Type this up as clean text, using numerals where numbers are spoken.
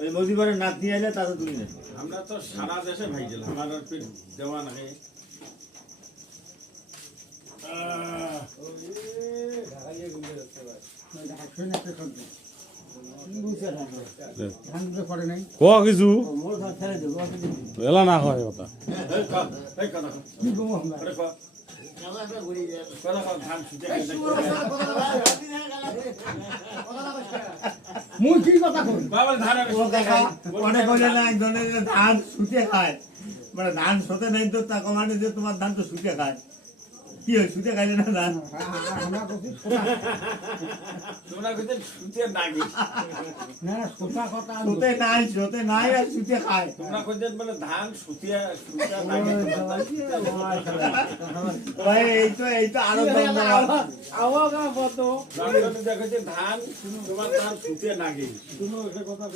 ওই মজিবরের নাতি আইলে তাতে তুলি না। আমরা তো সারা দেশে ভাই গেলাম আমার দেওয়া নাকি কিছু এলা না হয় কথা ধান ছুটে ধান শুতে খায় মানে ধান শোতে নাই তো তা কমানে যে তোমার ধান তো শুতে খায় কি হয় শুতে খাইলে না ধান শোতে নাই আর শুতে খায় তোমরা কইতেন বলে ধান শুতিয়া এই তো আরো ধান তোমার ধান শুতিয়া নাগে কথা